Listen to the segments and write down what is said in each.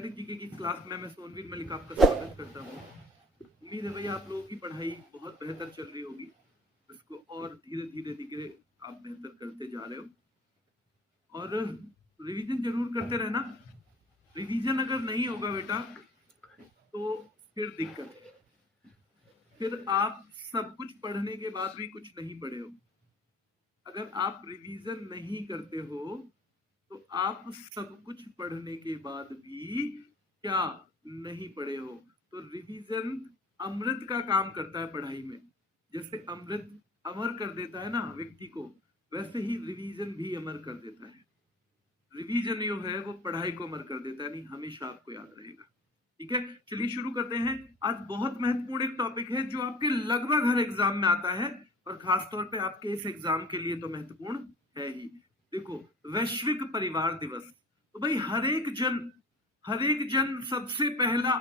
Mathematics GK की class में मैं सोनवीर मलिक आपका स्वागत करता हूँ। उम्मीद है भाई आप लोगों की पढ़ाई बहुत बेहतर चल रही होगी, इसको और धीरे धीरे धीरे आप बेहतर करते जा रहे हो और रिवीजन जरूर करते रहना। रिवीजन अगर नहीं होगा बेटा तो फिर दिक्कत है, फिर आप सब कुछ पढ़ने के बाद भी कुछ नहीं पढ़े हो। अगर आप रिवीजन नहीं करते हो तो आप सब कुछ पढ़ने के बाद भी क्या नहीं पढ़े हो। तो रिवीजन अमृत का काम करता है पढ़ाई में। जैसे अमृत अमर कर देता है ना व्यक्ति को, वैसे ही रिवीजन भी अमर कर देता है। रिवीजन जो है वो पढ़ाई को अमर कर देता है, नहीं हमेशा आपको याद रहेगा। ठीक है, चलिए शुरू करते हैं। आज बहुत महत्वपूर्ण एक टॉपिक है जो आपके लगभग हर एग्जाम में आता है और खासतौर पे आपके इस एग्जाम के लिए तो महत्वपूर्ण है ही। देखो, वैश्विक परिवार दिवस। तो भाई हर एक जन सबसे पहला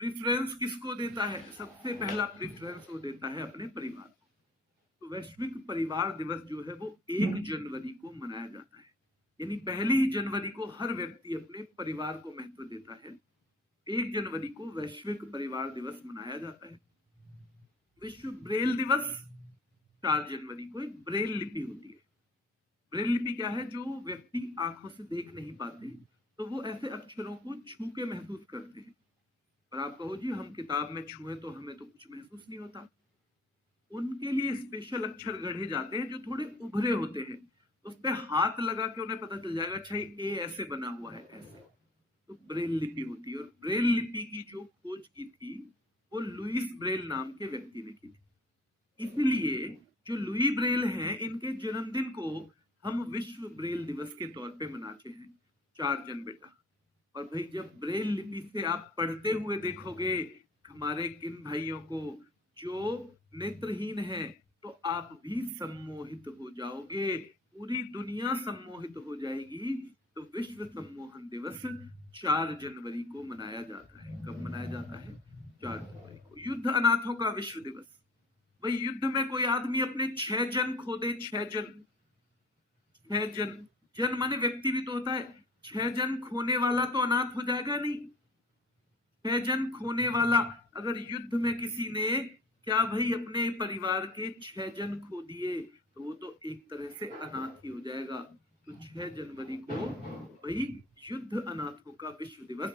प्रेफरेंस किसको देता है? सबसे पहला प्रेफरेंस वो देता है अपने परिवार को। तो वैश्विक परिवार दिवस जो है वो 1 जनवरी को मनाया जाता है, यानी पहली जनवरी को हर व्यक्ति अपने परिवार को महत्व देता है। 1 जनवरी को वैश्विक परिवार दिवस मनाया जाता है। विश्व ब्रेल दिवस 4 जनवरी को। एक ब्रेल लिपि होती है। ब्रेल लिपि क्या है? जो व्यक्ति आंखों से देख नहीं पाते तो वो ऐसे अक्षरों को छू के महसूस करते हैं। और आप कहो जी हम किताब में छुए तो हमें तो कुछ महसूस नहीं होता। उनके लिए स्पेशल अक्षर गढ़े जाते हैं जो थोड़े उभरे होते हैं, उस पर हाथ लगा के उन्हें पता चल जाएगा अच्छा ये ऐसे बना हुआ है, ऐसे। तो ब्रेल लिपि होती है। और ब्रेल लिपि की जो खोज की थी वो लुईस ब्रेल नाम के व्यक्ति ने की थी। इसलिए जो लुई ब्रेल हैं इनके जन्मदिन को हम विश्व ब्रेल दिवस के तौर पे मनाते हैं 4 जन बेटा। और भाई जब ब्रेल लिपि से आप पढ़ते हुए देखोगे हमारे किन भाइयों को जो नेत्रहीन है तो आप भी सम्मोहित हो जाओगे, पूरी दुनिया सम्मोहित हो जाएगी। तो विश्व सम्मोहन दिवस 4 जनवरी को मनाया जाता है। कब मनाया जाता है? 4 जनवरी को। युद्ध अनाथों का विश्व दिवस। भाई युद्ध में कोई आदमी अपने 6 जन खो दे, 6 जन माने व्यक्ति भी तो होता है। 6 जन खोने वाला तो अनाथ हो जाएगा नहीं। 6 जन खोने वाला, अगर युद्ध में किसी ने क्या भाई अपने परिवार के 6 जन खो दिए तो वो तो एक तरह से अनाथ ही हो जाएगा। तो 6 जनवरी को भाई युद्ध अनाथों का विश्व दिवस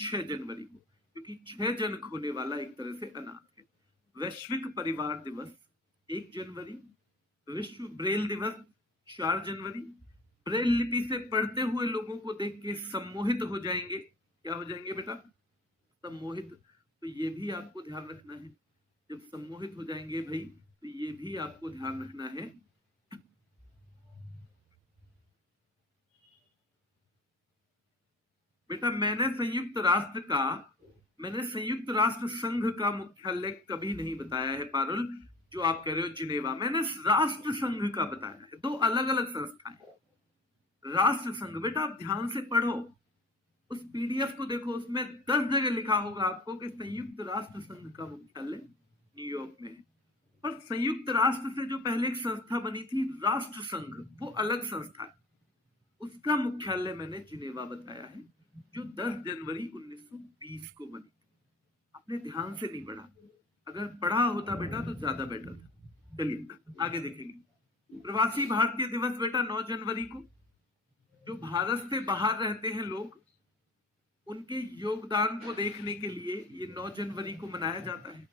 6 जनवरी को, क्योंकि 6 जन खोने वाला एक तरह से अनाथ है। वैश्विक परिवार दिवस 1 जनवरी। विश्व ब्रेल दिवस 4 जनवरी। ब्रेल लिपि से पढ़ते हुए लोगों को देख के सम्मोहित हो जाएंगे। क्या हो जाएंगे बेटा? सम्मोहित। तो ये भी आपको ध्यान रखना है, जब सम्मोहित हो जाएंगे भाई तो ये भी आपको ध्यान रखना है। बेटा मैंने संयुक्त राष्ट्र संघ का मुख्यालय कभी नहीं बताया है पारुल, जो आप कह रहे हो जिनेवा। मैंने राष्ट्र संघ का बताया है। 2 अलग अलग संस्थाएं। राष्ट्र संघ बेटा आप ध्यान से पढ़ो, उस पीडीएफ को देखो, उसमें 10 जगह लिखा होगा आपको कि संयुक्त राष्ट्र संघ का मुख्यालय न्यूयॉर्क में है। पर संयुक्त राष्ट्र से जो पहले एक संस्था बनी थी राष्ट्र संघ, वो अलग संस्था है, उसका मुख्यालय मैंने जिनेवा बताया है, जो 10 जनवरी 1920 को बनी। आपने ध्यान से नहीं पढ़ा, अगर पढ़ा होता बेटा तो ज्यादा बेटर था। चलिए आगे देखेंगे। प्रवासी भारतीय दिवस बेटा 9 जनवरी को। जो भारत से बाहर रहते हैं लोग, उनके योगदान को देखने के लिए ये 9 जनवरी को मनाया जाता है।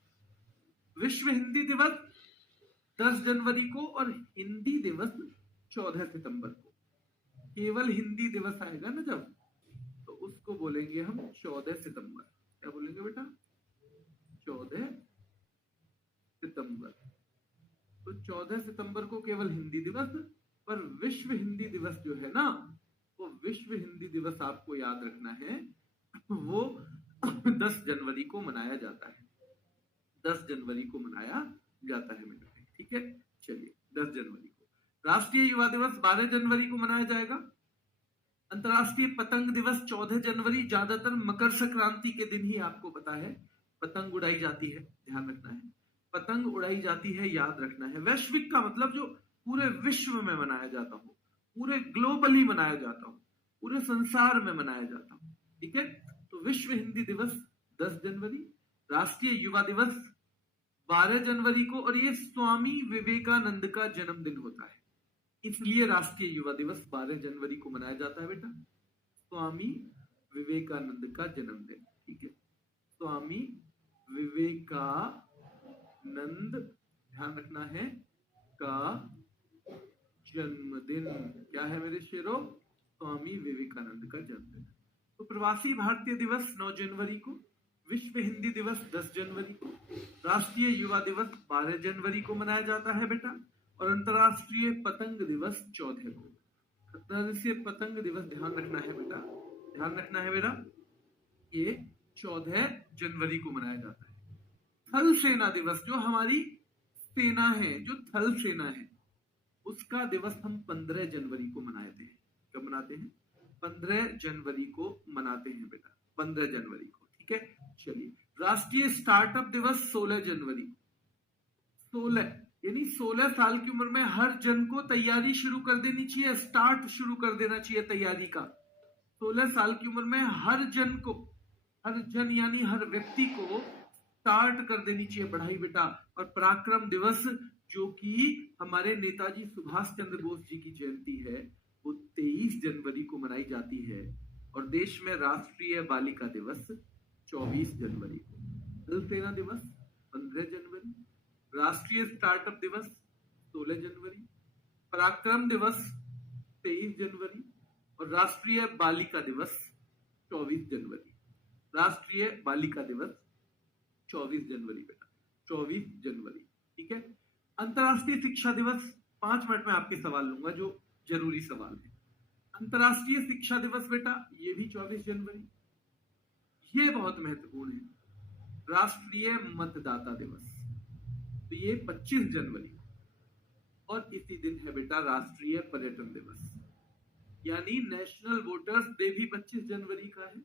विश्व हिंदी दिवस 10 जनवरी को और हिंदी दिवस 14 सितंबर को। केवल हिंदी दिवस आएगा ना जब, तो उसको बोलेंगे हम 14 सितंबर। क्या बोलेंगे बेटा? 14 सितंबर। तो 14 सितंबर को केवल हिंदी दिवस, पर विश्व हिंदी दिवस जो है ना, वो विश्व हिंदी दिवस आपको याद रखना है, वो 10 जनवरी को मनाया जाता है। 10 जनवरी को मनाया जाता है मेरे। ठीक है, चलिए 10 जनवरी को। राष्ट्रीय युवा दिवस 12 जनवरी को मनाया जाएगा। अंतरराष्ट्रीय पतंग दिवस 14 जनवरी। ज्यादातर मकर संक्रांति के दिन ही आपको पता है पतंग उड़ाई जाती है, ध्यान रखना है। पतंग उड़ाई जाती है, याद रखना है। वैश्विक का मतलब जो पूरे विश्व में मनाया जाता हो, पूरे ग्लोबली मनाया जाता हो, पूरे संसार में मनाया जाता हो। ठीक है। तो विश्व हिंदी दिवस 10 जनवरी, राष्ट्रीय युवा दिवस 12 जनवरी को, और ये स्वामी विवेकानंद का जन्मदिन होता है, इसलिए राष्ट्रीय युवा दिवस 12 जनवरी को मनाया जाता है बेटा, स्वामी विवेकानंद का जन्मदिन। ठीक है, स्वामी विवेकानंद, ध्यान रखना है, का जन्मदिन। क्या है मेरे शेरों? स्वामी विवेकानंद का जन्मदिन। तो प्रवासी भारतीय दिवस 9 जनवरी को, विश्व हिंदी दिवस 10 जनवरी को, राष्ट्रीय युवा दिवस 12 जनवरी को मनाया जाता है बेटा, और अंतरराष्ट्रीय पतंग दिवस 14 को। अंतरराष्ट्रीय पतंग दिवस ध्यान रखना है बेटा, ध्यान रखना है बेटा, ये 14 जनवरी को मनाया जाता है। थल सेना दिवस, जो हमारी सेना है, जो थल सेना है, उसका दिवस हम 15 जनवरी को मनाते हैं। कब मनाते हैं? 15 जनवरी को मनाते हैं बेटा, 15 जनवरी को। ठीक है, चलिए। राष्ट्रीय स्टार्टअप दिवस 16 जनवरी, 16 यानी 16 साल की उम्र में हर जन को तैयारी शुरू कर देनी चाहिए, स्टार्ट शुरू कर देना चाहिए तैयारी का। 16 साल की उम्र में हर जन को, हर जन यानी हर व्यक्ति को स्टार्ट कर देनी चाहिए पढ़ाई बेटा। और पराक्रम दिवस, जो कि हमारे नेताजी सुभाष चंद्र बोस जी की जयंती है, वो 23 जनवरी को मनाई जाती है। और देश में राष्ट्रीय बालिका दिवस 24 जनवरी को, थल सेना दिवस 15 जनवरी, राष्ट्रीय स्टार्टअप दिवस 16 जनवरी, पराक्रम दिवस 23 जनवरी, और राष्ट्रीय बालिका दिवस 24 जनवरी। राष्ट्रीय बालिका दिवस 24 जनवरी बेटा, 24 जनवरी। ठीक है। अंतरराष्ट्रीय शिक्षा दिवस, 5 मिनट में आपके सवाल लूंगा जो जरूरी सवाल है। अंतरराष्ट्रीय शिक्षा दिवस बेटा, ये भी 24 जनवरी। ये बहुत महत्वपूर्ण है। राष्ट्रीय मतदाता दिवस, तो ये 25 जनवरी, और इसी दिन है बेटा राष्ट्रीय पर्यटन दिवस, यानी नेशनल वोटर्स डे भी 25 जनवरी का है,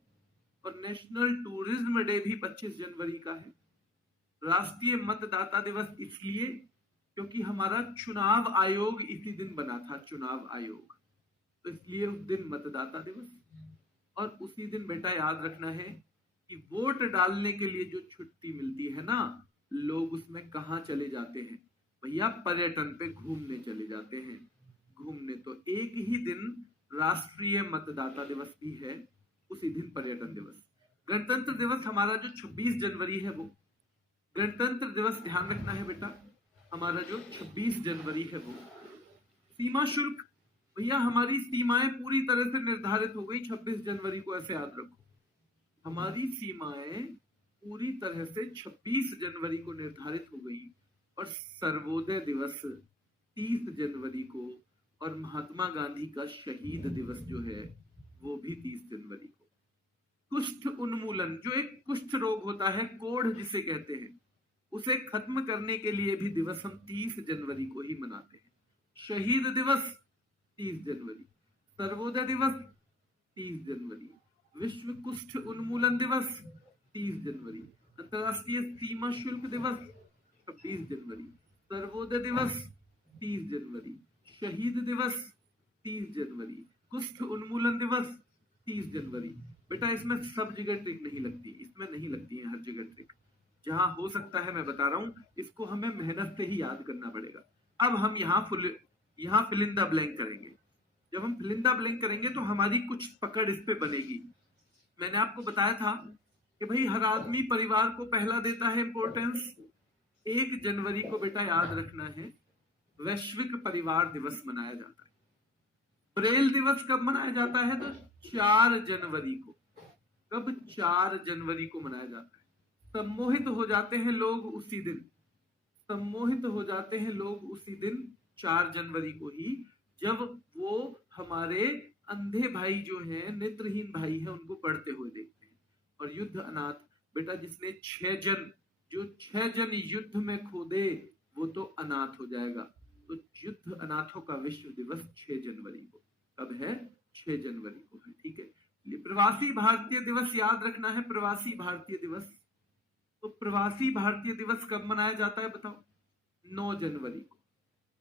और नेशनल टूरिज्म डे भी 25 जनवरी का है। राष्ट्रीय मतदाता दिवस इसलिए क्योंकि हमारा चुनाव आयोग इसी दिन बना था, चुनाव आयोग, तो इसलिए उस दिन मतदाता दिवस। और उसी दिन बेटा याद रखना है कि वोट डालने के लिए जो छुट्टी मिलती है ना, लोग उसमें कहाँ चले जाते हैं भैया? पर्यटन पे घूमने चले जाते हैं, घूमने। तो एक ही दिन राष्ट्रीय मतदाता दिवस भी है, उसी दिन पर्यटन दिवस। गणतंत्र दिवस हमारा जो 26 जनवरी है, वो गणतंत्र दिवस ध्यान रखना है बेटा, हमारा जो 26 जनवरी है वो। सीमा शुल्क भैया, हमारी सीमाएं पूरी तरह से निर्धारित हो गई 26 जनवरी को, ऐसे याद रखो, हमारी सीमाएं पूरी तरह से 26 जनवरी को निर्धारित हो गई। और सर्वोदय दिवस 30 जनवरी को, और महात्मा गांधी का शहीद दिवस जो है वो भी 30 जनवरी को। कुष्ठ उन्मूलन, जो एक कुष्ठ रोग होता है, कोढ़ जिसे कहते हैं, उसे खत्म करने के लिए भी दिवस हम 30 जनवरी को ही मनाते हैं। शहीद दिवस 30 जनवरी, सर्वोदय दिवस 30 जनवरी, विश्व कुष्ठ उन्मूलन दिवस 30 जनवरी, अंतरराष्ट्रीय सीमा शुल्क दिवस 26 जनवरी, सर्वोदय दिवस 30 जनवरी, शहीद दिवस 30 जनवरी, कुष्ठ उन्मूलन दिवस 30 जनवरी। बेटा इसमें सब जगह ट्रिक नहीं लगती, इसमें नहीं लगती है हर जगह ट्रिक। जहां हो सकता है मैं बता रहा हूं, इसको हमें मेहनत से ही याद करना पड़ेगा। अब हम यहाँ फिल इन द ब्लैंक करेंगे। जब हम फिल इन द ब्लैंक करेंगे तो हमारी कुछ पकड़ इस पे बनेगी। मैंने आपको बताया था कि भाई हर आदमी परिवार को पहला देता है इंपॉर्टेंस। 1 जनवरी को बेटा याद रखना है वैश्विक परिवार दिवस मनाया जाता है। ब्रेल दिवस कब मनाया जाता है? तो 4 जनवरी को। कब? 4 जनवरी को मनाया जाता है। सम्मोहित हो जाते हैं लोग उसी दिन, सम्मोहित हो जाते हैं लोग उसी दिन 4 जनवरी को ही, जब वो हमारे अंधे भाई जो हैं, नेत्रहीन भाई हैं, उनको पढ़ते हुए देखते हैं। और युद्ध अनाथ बेटा, जिसने 6 जन युद्ध में खो दे वो तो अनाथ हो जाएगा। तो युद्ध अनाथों का विश्व दिवस 6 जनवरी को। कब है? 6 जनवरी को है। ठीक है। प्रवासी भारतीय दिवस याद रखना है, प्रवासी भारतीय दिवस। तो प्रवासी भारतीय दिवस कब मनाया जाता है बताओ? 9 जनवरी को।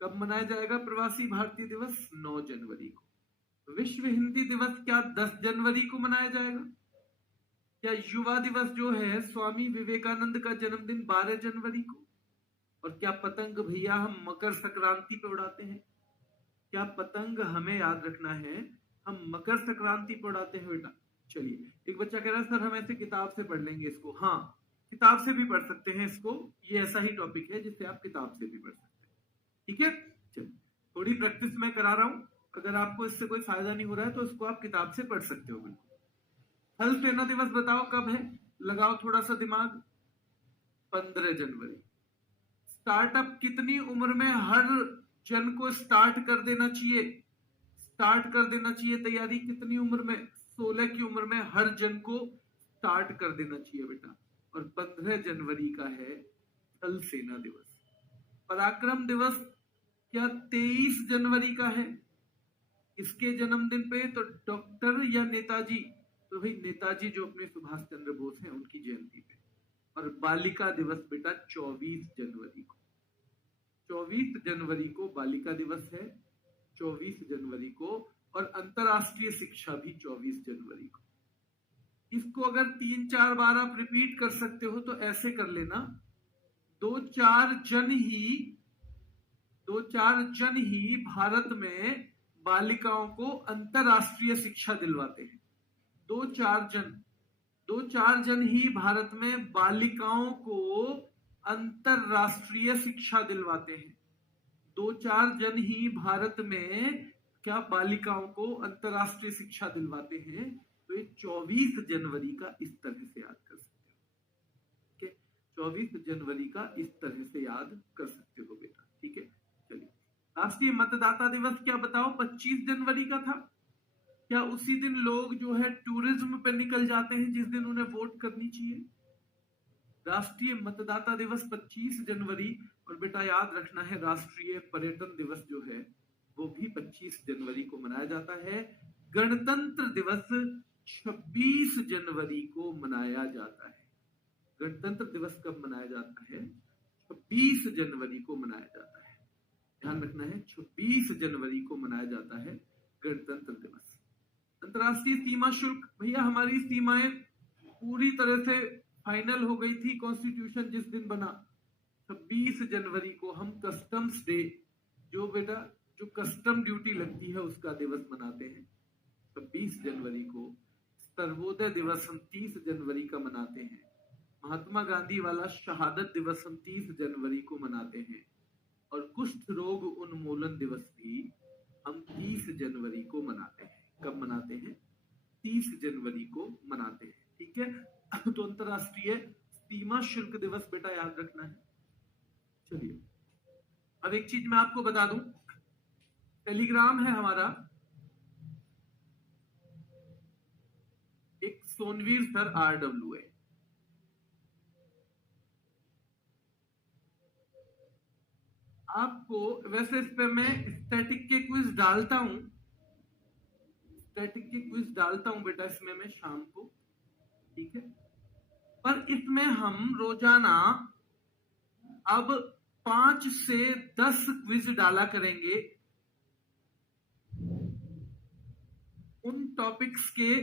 कब मनाया जाएगा प्रवासी भारतीय दिवस? 9 जनवरी को। विश्व हिंदी दिवस क्या 10 जनवरी को मनाया जाएगा? क्या युवा दिवस जो है स्वामी विवेकानंद का जन्मदिन 12 जनवरी को? और क्या पतंग भैया हम मकर संक्रांति पे उड़ाते हैं? क्या पतंग हमें याद रखना है हम मकर संक्रांति पे उड़ाते हैं बेटा? चलिए, एक बच्चा कह रहा है सर हम ऐसे किताब से पढ़ लेंगे इसको। हाँ, किताब से भी पढ़ सकते हैं इसको, ये ऐसा ही टॉपिक है जिससे आप किताब से भी पढ़ सकते हैं। ठीक है, चलिए थोड़ी प्रैक्टिस मैं करा रहा हूं, अगर आपको इससे कोई फायदा नहीं हो रहा है तो इसको आप किताब से पढ़ सकते हो। बिल्कुल। थल सेना दिवस बताओ कब है? लगाओ थोड़ा सा दिमाग। 15 जनवरी। स्टार्टअप कितनी उम्र में हर जन को स्टार्ट कर देना चाहिए? स्टार्ट कर देना चाहिए तैयारी कितनी उम्र में? 16 की उम्र में हर जन को स्टार्ट कर देना चाहिए बेटा। और 15 जनवरी का है थल सेना दिवस। पराक्रम दिवस क्या 23 जनवरी का है? इसके जन्मदिन पे तो डॉक्टर या नेताजी? तो भाई नेताजी जो अपने सुभाष चंद्र बोस हैं उनकी जयंती पे। और बालिका दिवस बेटा 24 जनवरी को। 24 जनवरी को बालिका दिवस है, 24 जनवरी को। और अंतरराष्ट्रीय शिक्षा भी 24 जनवरी को। इसको अगर 3-4 बार आप रिपीट कर सकते हो तो ऐसे कर लेना, 2-4 जन ही भारत में बालिकाओं को अंतरराष्ट्रीय शिक्षा दिलवाते हैं। 2-4 जन ही भारत में बालिकाओं को अंतरराष्ट्रीय शिक्षा दिलवाते हैं। 2-4 जन ही भारत में क्या बालिकाओं को अंतरराष्ट्रीय शिक्षा दिलवाते हैं। तो ये 24 जनवरी का इस तरह से याद कर सकते हो। ठीक है, 24 जनवरी का इस तरह से याद कर सकते हो बेटा। ठीक है, चलिए राष्ट्रीय मतदाता दिवस क्या बताओ 25 जनवरी का था? क्या उसी दिन लोग जो है टूरिज्म पे निकल जाते हैं जिस दिन उन्हें वोट करनी चाहिए? राष्ट्रीय मतदाता दिवस 25 जनवरी। और बेटा याद रखना है राष्ट्रीय पर्यटन दिवस जो है वो भी 25 जनवरी को मनाया जाता है। गणतंत्र दिवस 26 जनवरी को मनाया जाता है। गणतंत्र दिवस कब मनाया जाता है? 26 जनवरी को मनाया जाता है। ध्यान रखना है 26 जनवरी को मनाया जाता है गणतंत्र दिवस। अंतरराष्ट्रीय सीमा शुल्क भैया हमारी सीमाएं पूरी तरह से फाइनल हो गई थी। कॉन्स्टिट्यूशन जिस दिन बना 26 जनवरी को हम कस्टम्स डे, जो बेटा जो कस्टम ड्यूटी लगती है उसका दिवस मनाते हैं 26 जनवरी को। सर्वोदय दिवस हम 30 जनवरी का मनाते हैं। महात्मा गांधी वाला शहादत दिवस हम 30 जनवरी को मनाते हैं। और कुष्ठ रोग उन्मूलन दिवस भी हम 30 जनवरी को मनाते हैं। कब मनाते हैं? 30 जनवरी को मनाते हैं। ठीक है, तो अंतरराष्ट्रीय सीमा शुल्क दिवस बेटा याद रखना है। चलिए अब एक चीज मैं आपको बता दूं, टेलीग्राम है हमारा, एक सोनवीर सर RW है, आपको वैसे इस पे मैं स्टैटिक के क्विज डालता हूं, स्टैटिक के क्विज डालता हूं बेटा इसमें मैं शाम को। ठीक है, पर इसमें हम रोजाना अब 5 से 10 क्विज डाला करेंगे उन टॉपिक्स के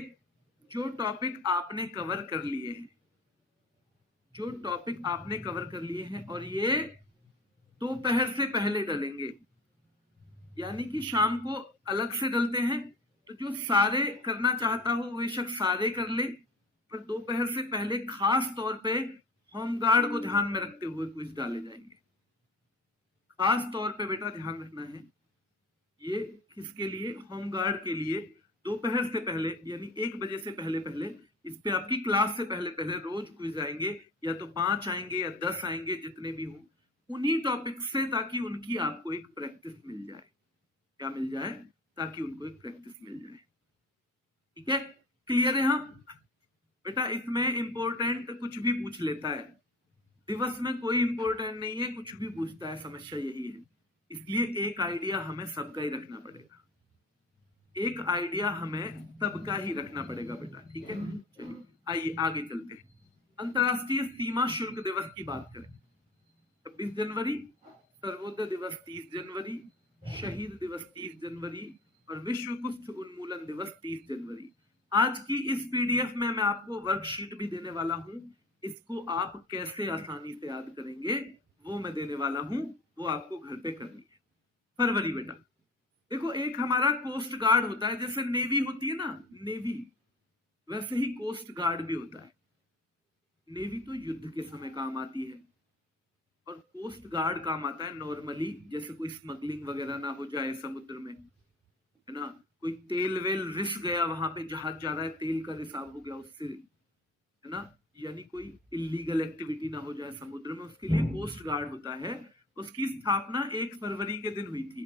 जो टॉपिक आपने कवर कर लिए हैं, जो टॉपिक आपने कवर कर लिए हैं। और ये दोपहर से पहले डलेंगे, यानी कि शाम को अलग से डलते हैं। तो जो सारे करना चाहता हो बेशक सारे कर ले, पर दोपहर से पहले खास तौर पे होमगार्ड को ध्यान में रखते हुए क्विज डाले जाएंगे। खास तौर पे बेटा ध्यान रखना है, ये किसके लिए? होमगार्ड के लिए। दोपहर से पहले यानी 1 बजे से पहले पहले इस पे आपकी क्लास से पहले पहले रोज क्विज आएंगे, या तो 5 आएंगे या 10 आएंगे, जितने भी हों उन्हीं टॉपिक से, ताकि उनकी आपको एक प्रैक्टिस मिल जाए। क्या मिल जाए? ताकि उनको एक प्रैक्टिस मिल जाए। ठीक है, क्लियर है? हाँ बेटा, इसमें इंपॉर्टेंट कुछ भी पूछ लेता है, दिवस में कोई इंपॉर्टेंट नहीं है, कुछ भी पूछता है, समस्या यही है। इसलिए एक आइडिया हमें सबका ही रखना पड़ेगा, एक आइडिया हमें सबका ही रखना पड़ेगा बेटा। ठीक है, चलिए आइए आगे चलते हैं। अंतरराष्ट्रीय सीमा शुल्क दिवस की बात करें, 26 जनवरी, सर्वोदय दिवस 30 जनवरी, शहीद दिवस 30 जनवरी और विश्व कुष्ठ उन्मूलन दिवस 30 जनवरी। आज की इस पीडीएफ में मैं आपको वर्कशीट भी देने वाला हूं। इसको आप कैसे आसानी से याद करेंगे वो मैं देने वाला हूं, वो आपको घर पे करनी है। फरवरी बेटा, देखो एक हमारा कोस्ट गार्ड होता है, जैसे नेवी होती है ना, नेवी, वैसे ही कोस्ट गार्ड भी होता है। नेवी तो युद्ध के समय काम आती है और कोस्ट गार्ड काम आता है नॉर्मली, जैसे कोई स्मगलिंग वगैरह ना हो जाए समुद्र में, है ना, कोई तेल वेल रिस गया, वहां पे जहाज जा रहा है, तेल का रिसाव हो गया उससे, है ना, यानी कोई इलीगल एक्टिविटी ना हो जाए समुद्र में, उसके लिए कोस्ट गार्ड होता है। उसकी स्थापना 1 फरवरी के दिन हुई थी,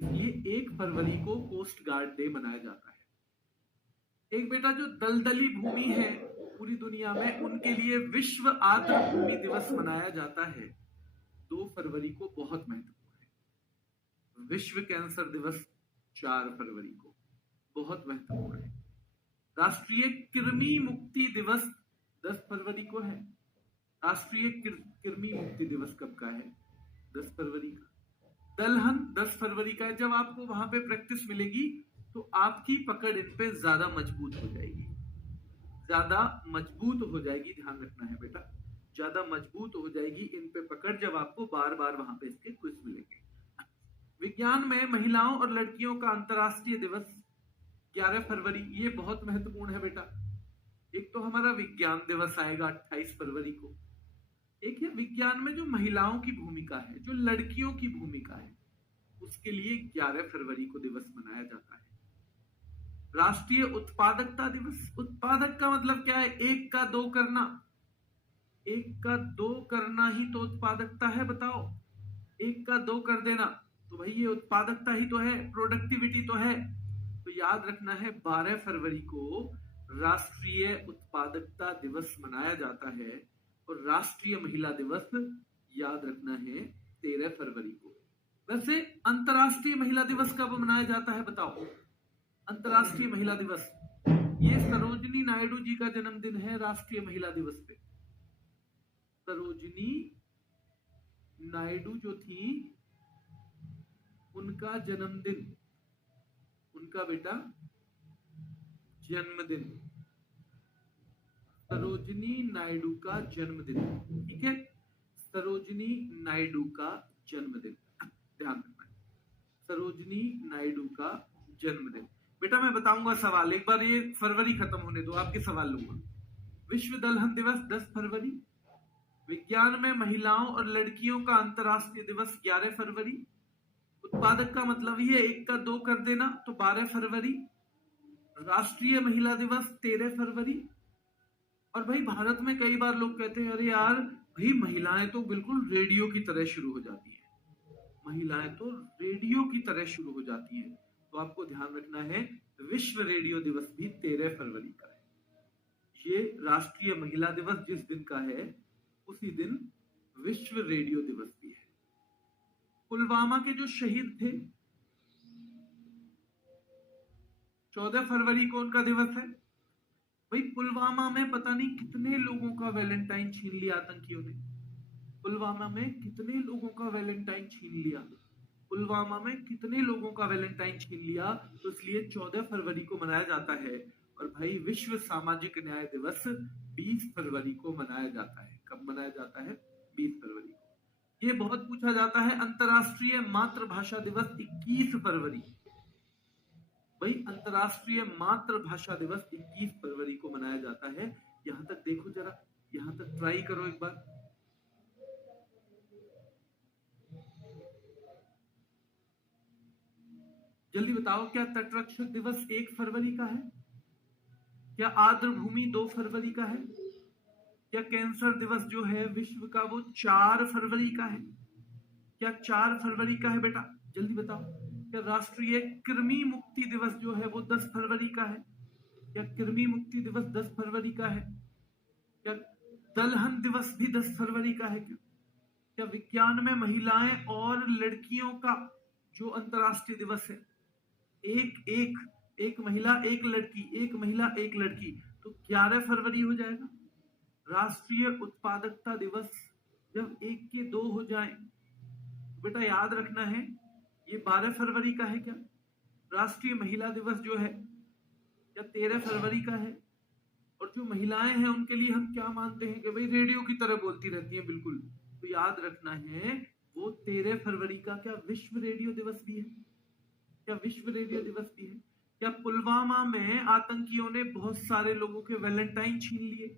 इसलिए 1 फरवरी को कोस्ट गार्ड डे मनाया जाता है। एक बेटा जो दलदली भूमि है पूरी दुनिया में, उनके लिए विश्व आर्द्र भूमि दिवस मनाया जाता है 2 फरवरी को, बहुत महत्वपूर्ण है। विश्व कैंसर दिवस 4 फरवरी को, बहुत महत्वपूर्ण है। राष्ट्रीय कृमि मुक्ति दिवस 10 फरवरी को है। राष्ट्रीय कृमि मुक्ति दिवस कब का है? 10 फरवरी का। दलहन 10 फरवरी का है। जब आपको वहां पे प्रैक्टिस मिलेगी तो आपकी पकड़ इन पे ज्यादा मजबूत हो जाएगी, ज्यादा मजबूत हो जाएगी, ध्यान रखना है बेटा, ज्यादा मजबूत हो जाएगी इन पे पकड़, जब आपको बार बार वहां पे इसके क्विज मिलेंगे। विज्ञान में महिलाओं और लड़कियों का अंतरराष्ट्रीय दिवस 11 फरवरी, ये बहुत महत्वपूर्ण है बेटा। एक तो हमारा विज्ञान दिवस आएगा 28 फरवरी को, एक है विज्ञान में जो महिलाओं की भूमिका है, जो लड़कियों की भूमिका है, उसके लिए 11 फरवरी को दिवस मनाया जाता है। राष्ट्रीय उत्पादकता दिवस, उत्पादक का मतलब क्या है? एक का दो करना, एक का दो करना ही तो उत्पादकता है, बताओ। एक का दो कर देना तो भाई ये उत्पादकता ही तो है, प्रोडक्टिविटी तो है। तो याद रखना है 12 फरवरी को राष्ट्रीय उत्पादकता दिवस मनाया जाता है, और राष्ट्रीय महिला दिवस याद रखना है 13 फरवरी को। वैसे अंतरराष्ट्रीय महिला दिवस कब मनाया जाता है बताओ? अंतरराष्ट्रीय महिला दिवस, ये सरोजिनी नायडू जी का जन्मदिन है राष्ट्रीय महिला दिवस पे। सरोजिनी नायडू जो थी, उनका जन्मदिन, उनका बेटा जन्मदिन, सरोजिनी नायडू का जन्मदिन, ठीक है, सरोजिनी नायडू का जन्मदिन, ध्यान रखना, सरोजिनी नायडू का जन्मदिन। बेटा मैं बताऊंगा सवाल, एक बार ये फरवरी खत्म होने दो, आपके सवाल लूंगा। विश्व दलहन दिवस 10 फरवरी, विज्ञान में महिलाओं और लड़कियों का अंतरराष्ट्रीय दिवस 11 फरवरी, उत्पादक का मतलब ही है एक का दो कर देना तो 12 फरवरी, राष्ट्रीय महिला दिवस 13 फरवरी। और भाई भारत में कई बार लोग कहते हैं अरे यार भाई महिलाएं तो बिल्कुल रेडियो की तरह शुरू हो जाती है, महिलाएं तो रेडियो की तरह शुरू हो जाती हैं, तो आपको ध्यान रखना है विश्व रेडियो दिवस भी 13 फरवरी का है। ये राष्ट्रीय महिला दिवस जिस दिन का है उसी दिन विश्व रेडियो दिवस भी है। पुलवामा के जो शहीद थे 14 फरवरी को उनका दिवस है। भाई पुलवामा में पता नहीं कितने लोगों का वैलेंटाइन छीन लिया आतंकियों ने, पुलवामा में कितने लोगों का वैलेंटाइन छीन लिया, पुलवामा में कितने लोगों का वैलेंटाइन छीन लिया, तो इसलिए 14 फरवरी को मनाया जाता है। और भाई विश्व सामाजिक न्याय दिवस 20 फरवरी को मनाया जाता है। कब मनाया जाता है? 20 फरवरी को। ये बहुत पूछा जाता है। अंतरराष्ट्रीय मातृभाषा दिवस 21 फरवरी, भाई अंतरराष्ट्रीय मातृभाषा दिवस 21 फरवरी को मनाया जाता है। यहां तक देखो जरा, यहां तक ट्राई करो एक बार। जल्दी बताओ, क्या तटरक्षक दिवस 1 फरवरी का है? क्या आर्द्र भूमि 2 फरवरी का है? क्या कैंसर दिवस जो है विश्व का वो 4 फरवरी का है? क्या 4 फरवरी का है बेटा? जल्दी बताओ। क्या राष्ट्रीय कृमि मुक्ति दिवस जो है वो 10 फरवरी का है? क्या कृमि मुक्ति दिवस 10 फरवरी का है? क्या दलहन दिवस भी 10 फरवरी का है? क्या विज्ञान में महिलाएं और लड़कियों का जो अंतरराष्ट्रीय दिवस है, एक महिला एक लड़की, एक महिला एक लड़की, तो 11 फरवरी हो जाएगा। राष्ट्रीय उत्पादकता दिवस जब एक के दो हो जाए, बेटा याद रखना है ये 12 फरवरी का है। क्या राष्ट्रीय महिला दिवस जो है क्या 13 फरवरी का है? और जो महिलाएं हैं उनके लिए हम क्या मानते हैं कि भाई रेडियो की तरह बोलती रहती हैं, बिल्कुल। तो याद रखना है, वो 13 फरवरी का क्या विश्व रेडियो दिवस भी है? क्या विश्व रेडियो दिवस भी है? क्या पुलवामा में आतंकियों ने बहुत सारे लोगों के वैलेंटाइन छीन लिए?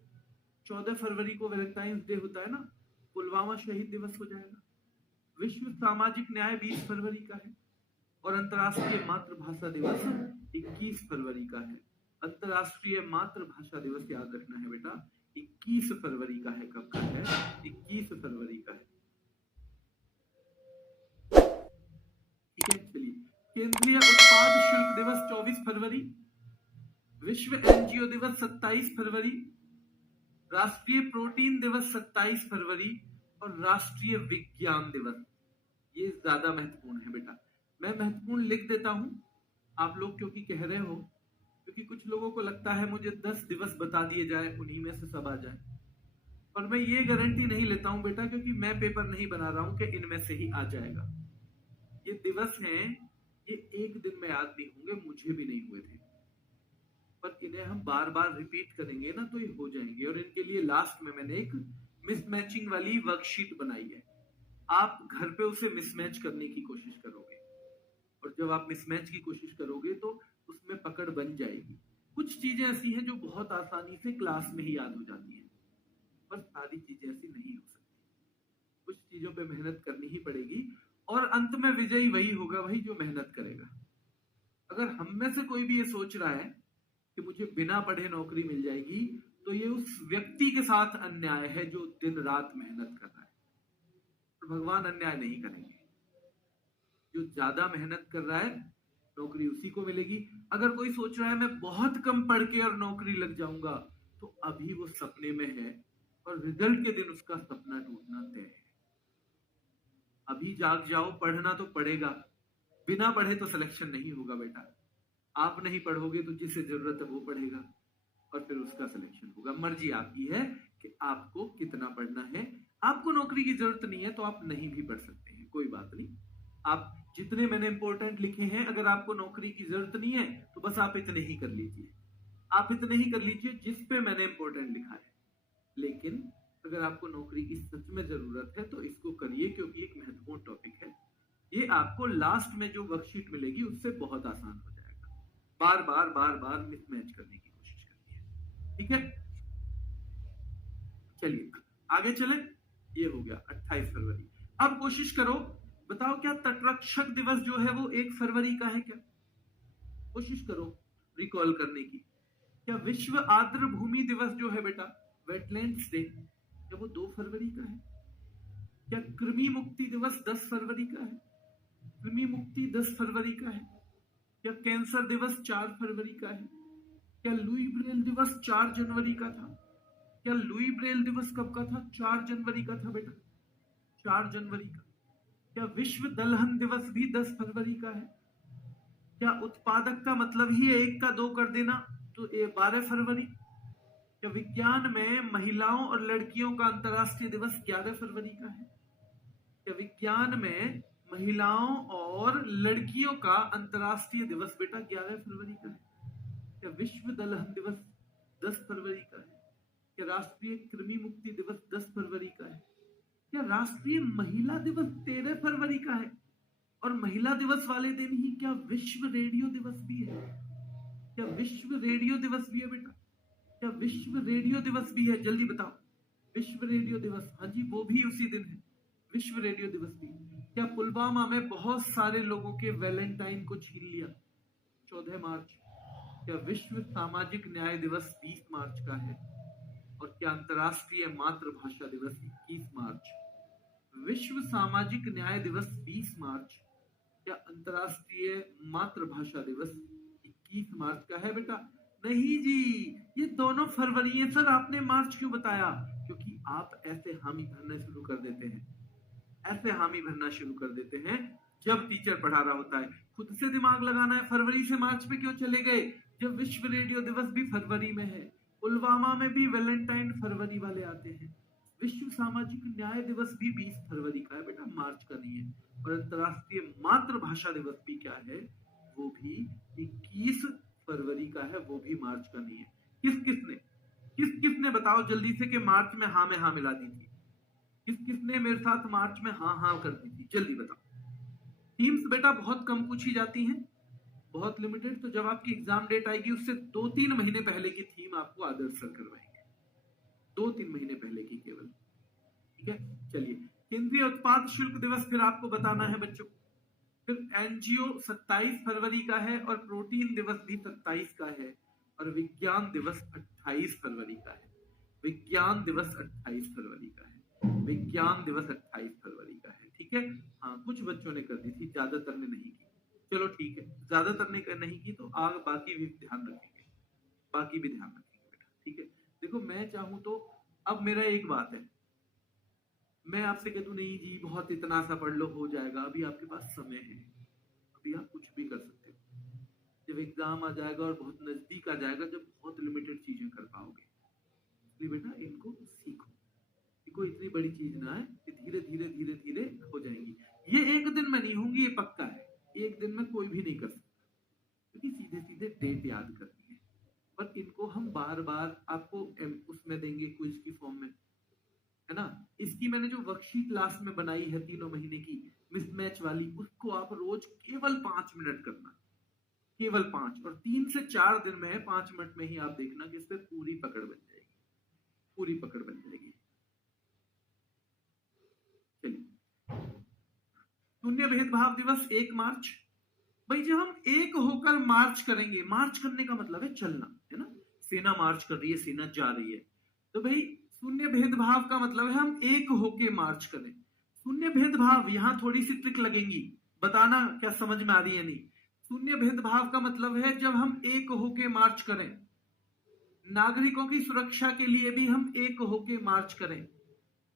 14 फरवरी को वैलेंटाइन डे होता है ना, पुलवामा शहीद दिवस हो जाएगा। विश्व सामाजिक न्याय 20 फरवरी का है और अंतर्राष्ट्रीय मातृभाषा दिवस 21 फरवरी का है। अंतर्राष्ट्रीय मातृभाषा दिवस याद रखना है बेटा, 21 फरवरी का है। कब का है? 21 फरवरी का है। ठीक है, चलिए। केंद्रीय उत्पाद शुल्क दिवस 24 फरवरी, विश्व एनजीओ दिवस 27 फरवरी, राष्ट्रीय प्रोटीन दिवस 27 फरवरी और राष्ट्रीय विज्ञान दिवस। ये ज्यादा महत्वपूर्ण है बेटा, मैं महत्वपूर्ण लिख देता हूं, आप लोग क्योंकि कह रहे हो, क्योंकि कुछ लोगों को लगता है मुझे 10 दिवस बता दिए जाए, उन्हीं में से सब आ जाए। और मैं ये गारंटी नहीं लेता हूं बेटा, क्योंकि मैं पेपर नहीं बना रहा हूं कि इनमें से ही आ जाएगा। ये दिवस हैं, ये एक दिन में याद नहीं होंगे, मुझे भी नहीं हुए थे, पर इन्हें हम बार बार रिपीट करेंगे ना तो ये हो जाएंगे। और इनके लिए लास्ट में मैंने एक मिसमैचिंग वाली वर्कशीट बनाई है, आप घर पे उसे मिसमैच करने की कोशिश करोगे, और जब आप मिसमैच की कोशिश करोगे तो उसमें पकड़ बन जाएगी। कुछ चीजें ऐसी हैं जो बहुत आसानी से क्लास में ही याद हो जाती हैं, पर सारी चीजें ऐसी नहीं हो सकती, कुछ चीजों पे मेहनत करनी ही पड़ेगी। और अंत में विजयी वही होगा भाई जो मेहनत करेगा। अगर हम में से कोई भी ये सोच रहा है कि मुझे बिना पढ़े नौकरी मिल जाएगी, तो ये उस व्यक्ति के साथ अन्याय है जो दिन रात मेहनत कर रहा है। तो भगवान अन्याय नहीं करेंगे, जो ज्यादा मेहनत कर रहा है नौकरी उसी को मिलेगी। अगर कोई सोच रहा है मैं बहुत कम पढ़ के और नौकरी लग जाऊंगा, तो अभी वो सपने में है और रिजल्ट के दिन उसका सपना टूटना तय है। अभी जाग जाओ, पढ़ना तो पड़ेगा, बिना पढ़े तो सिलेक्शन नहीं होगा बेटा। आप नहीं पढ़ोगे तो जिसे जरूरत है वो पढ़ेगा और फिर उसका सिलेक्शन होगा। मर्जी आपकी है कि आपको कितना पढ़ना है। आपको नौकरी की जरूरत नहीं है तो आप नहीं भी पढ़ सकते हैं, कोई बात नहीं। आप जितने मैंने इंपॉर्टेंट लिखे हैं, अगर आपको नौकरी की जरूरत नहीं है तो बस आप इतने ही कर लीजिए, आप इतने ही कर लीजिए जिस पे मैंने इंपॉर्टेंट लिखा है। लेकिन अगर आपको नौकरी की सच में जरूरत है तो इसको करिए, क्योंकि एक महत्वपूर्ण टॉपिक है। ये आपको लास्ट में जो वर्कशीट मिलेगी उससे बहुत आसान हो जाएगा। बार बार बार बार मिसमैच करने की कोशिश करिए, ठीक है। चलिए आगे चले, ये हो गया 28 फरवरी। अब कोशिश करो, बताओ क्या तटरक्षक दिवस जो है वो 1 फरवरी का है क्या? कोशिश करो रिकॉल करने की। क्या विश्व आर्द्र भूमि दिवस जो है बेटा, वेटलैंड्स डे, क्या वो 2 फरवरी का है? क्या कृमि मुक्ति दिवस 10 फरवरी का है? कृमि मुक्ति 10 फरवरी का है। क्या कैंसर दिवस 4 फरवरी का है? क्या लुई ब्रेल दिवस 4 जनवरी का था? क्या लुई ब्रेल दिवस कब का था? 4 जनवरी का था बेटा, 4 जनवरी का। क्या विश्व दलहन दिवस भी 10 फरवरी का है? क्या उत्पादक का मतलब ही है 1 का 2 कर देना, तो 12 फरवरी। क्या विज्ञान में महिलाओं और लड़कियों का अंतरराष्ट्रीय दिवस 11 फरवरी का है? क्या विज्ञान में महिलाओं और लड़कियों का अंतरराष्ट्रीय दिवस बेटा 11 फरवरी का है? क्या विश्व दलहन दिवस 10 फरवरी का है? क्या राष्ट्रीय कृमि मुक्ति दिवस 10 फरवरी का है? क्या राष्ट्रीय महिला दिवस 13 फरवरी का है? और महिला दिवस वाले दिन ही क्या विश्व रेडियो दिवस भी है? क्या विश्व रेडियो दिवस भी है बेटा? क्या विश्व रेडियो दिवस भी है? जल्दी बताओ। विश्व रेडियो दिवस, हाँ जी, वो भी उसी दिन है, विश्व रेडियो दिवस भी। क्या पुलवामा में बहुत सारे लोगों के वैलेंटाइन को छीन लिया 14 मार्च? क्या विश्व सामाजिक न्याय दिवस 20 मार्च का है? और क्या अंतरराष्ट्रीय मातृभाषा दिवस 21 मार्च? विश्व सामाजिक न्याय दिवस 20 मार्च, क्या अंतरराष्ट्रीय मातृभाषा दिवस 21 मार्च का है बेटा? नहीं जी, ये दोनों फरवरी है सर, आपने मार्च क्यों बताया? क्योंकि आप ऐसे हामी भरना शुरू कर देते हैं, ऐसे हामी भरना शुरू कर देते हैं जब टीचर पढ़ा रहा होता है। खुद से दिमाग लगाना है, फरवरी से मार्च पे क्यों चले गए जब विश्व रेडियो दिवस भी फरवरी में है, पुलवामा में भी वैलेंटाइन फरवरी वाले आते हैं, विश्व सामाजिक न्याय दिवस भी 20 फरवरी का है बेटा, मार्च का नहीं है। और अंतरराष्ट्रीय मातृभाषा दिवस भी क्या है, वो भी 21 फरवरी का है वो भी मार्च का नहीं है। किस किसने बताओ जल्दी से कि मार्च में हाँ में हाँ मिला दी थी? किस किसने मेरे साथ मार्च में हाँ हाँ कर दी थी? जल्दी बताओ। थीम्स बेटा बहुत कम पूछी जाती हैं, बहुत लिमिटेड। तो जब आपकी एग्जाम डेट आएगी उससे 2-3 महीने पहले की थीम आपको आदर्श सर करवाएंगे, 2-3 महीने पहले की केवल। ठीक है, चलिए। केंद्रीय उत्पाद शुल्क दिवस फिर आपको बताना है बच्चों। फिर एनजीओ 27 फरवरी का है और प्रोटीन दिवस भी 27 का है और विज्ञान दिवस 28 फरवरी का है। विज्ञान दिवस 28 फरवरी का है। विज्ञान दिवस 28 फरवरी का है। ठीक है, हाँ कुछ बच्चों ने कर दी थी, ज्यादातर ने नहीं की। चलो ठीक है, ज्यादातर ने नहीं की तो आगे बाकी भी ध्यान रखेंगे, बाकी भी ध्यान रखेंगे बेटा। ठीक है, देखो मैं चाहूं तो अब मेरा एक बात है, मैं आपसे कह दूं नहीं जी बहुत इतना सा पढ़ लो हो जाएगा, अभी आपके पास समय है, अभी आप कुछ भी कर सकते हो। जब एग्जाम आ जाएगा और बहुत नजदीक आ जाएगा जब बहुत लिमिटेड चीजें कर पाओगे, इसलिए बेटा इनको सीखो, इनको इतनी बड़ी चीज ना है कि धीरे धीरे धीरे धीरे हो जाएंगी। ये एक दिन में नहीं होंगी, ये पक्का है, एक दिन में कोई भी नहीं कर सकता, क्योंकि सीधे सीधे डेट याद करनी है। पर इनको हम बार बार आपको उसमें देंगे क्विज की फॉर्म में, है ना। इसकी मैंने जो वर्कशीट क्लास में बनाई है 3 महीने की मिसमैच वाली, उसको आप रोज केवल 5 मिनट करना, केवल 5, और 3 से 4 दिन में 5 मिनट में ही आप देखना कि इस पे पूरी पकड़ बन जाएगी, पूरी पकड़ बन जाएगी। चलिए, शून्य भेदभाव दिवस 1 मार्च। भाई जब हम एक होकर मार्च करेंगे, मार्च करने का मतलब है चलना, है ना। सेना मार्च कर रही है, सेना जा रही है, तो भाई शून्य भेदभाव का मतलब है हम एक होके मार्च करें। शून्य भेदभाव, यहां थोड़ी सी ट्रिक लगेंगी, बताना क्या समझ में आ रही है नहीं। शून्य भेदभाव का मतलब है जब हम एक होके मार्च करें, नागरिकों की सुरक्षा के लिए भी हम एक होके मार्च करें।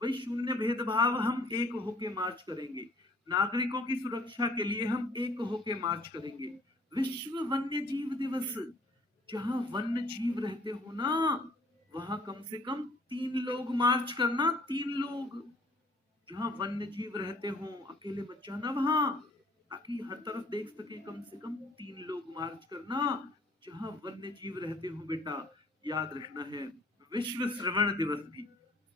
भाई शून्य भेदभाव हम एक होके मार्च करेंगे, नागरिकों की सुरक्षा के लिए हम एक होके मार्च करेंगे। विश्व वन्य जीव दिवस, जहां वन्य जीव रहते हो ना वहां कम से कम 3 लोग मार्च करना, 3 लोग। जहां वन्य जीव रहते हो अकेले मत जाना वहां, ताकि हर तरफ देख सके, कम से कम 3 लोग मार्च करना जहां वन्य जीव रहते हो बेटा। याद रखना है विश्व श्रवण दिवस भी,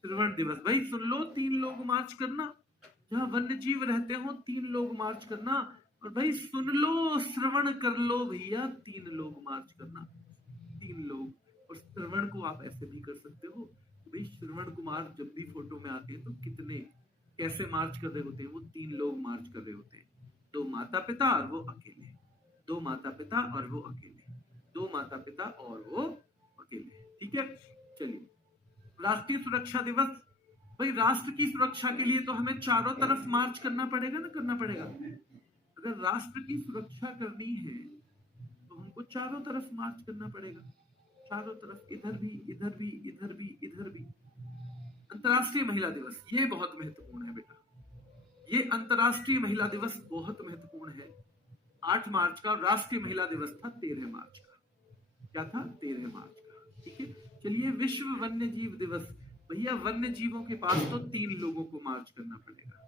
श्रवण दिवस भाई सुन लो, 3 लोग मार्च करना जहां वन्य जीव रहते हो, 3 लोग मार्च करना। और भाई सुन लो, श्रवण कर लो भैया, 3 लोग मार्च करना, 3 लोग। और श्रवण को आप ऐसे भी कर सकते हो, भाई श्रवण कुमार जब भी फोटो में आते हैं तो कितने कैसे मार्च कर रहे होते हैं, वो 3 लोग मार्च कर रहे होते हैं, 2 माता पिता और वो अकेले, 2 माता पिता और वो अकेले, 2 माता पिता और वो अकेले। ठीक है, चलिए। राष्ट्रीय सुरक्षा दिवस, भाई राष्ट्र की सुरक्षा के लिए तो हमें चारों तरफ मार्च करना पड़ेगा ना, करना पड़ेगा। अगर राष्ट्र की सुरक्षा करनी है तो हमको चारों तरफ मार्च करना पड़ेगा, चारों तरफ, इधर भी इधर भी इधर भी इधर भी। अंतर्राष्ट्रीय महिला दिवस, ये बहुत महत्वपूर्ण है बेटा, ये अंतर्राष्ट्रीय महिला दिवस बहुत महत्वपूर्ण है। 8 मार्च का, राष्ट्रीय महिला दिवस था 13 मार्च का। क्या था? 13 मार्च का। ठीक है, चलिए। विश्व वन्य जीव दिवस, भैया वन्य जीवों के पास तो 3 लोगों को मार्च करना पड़ेगा।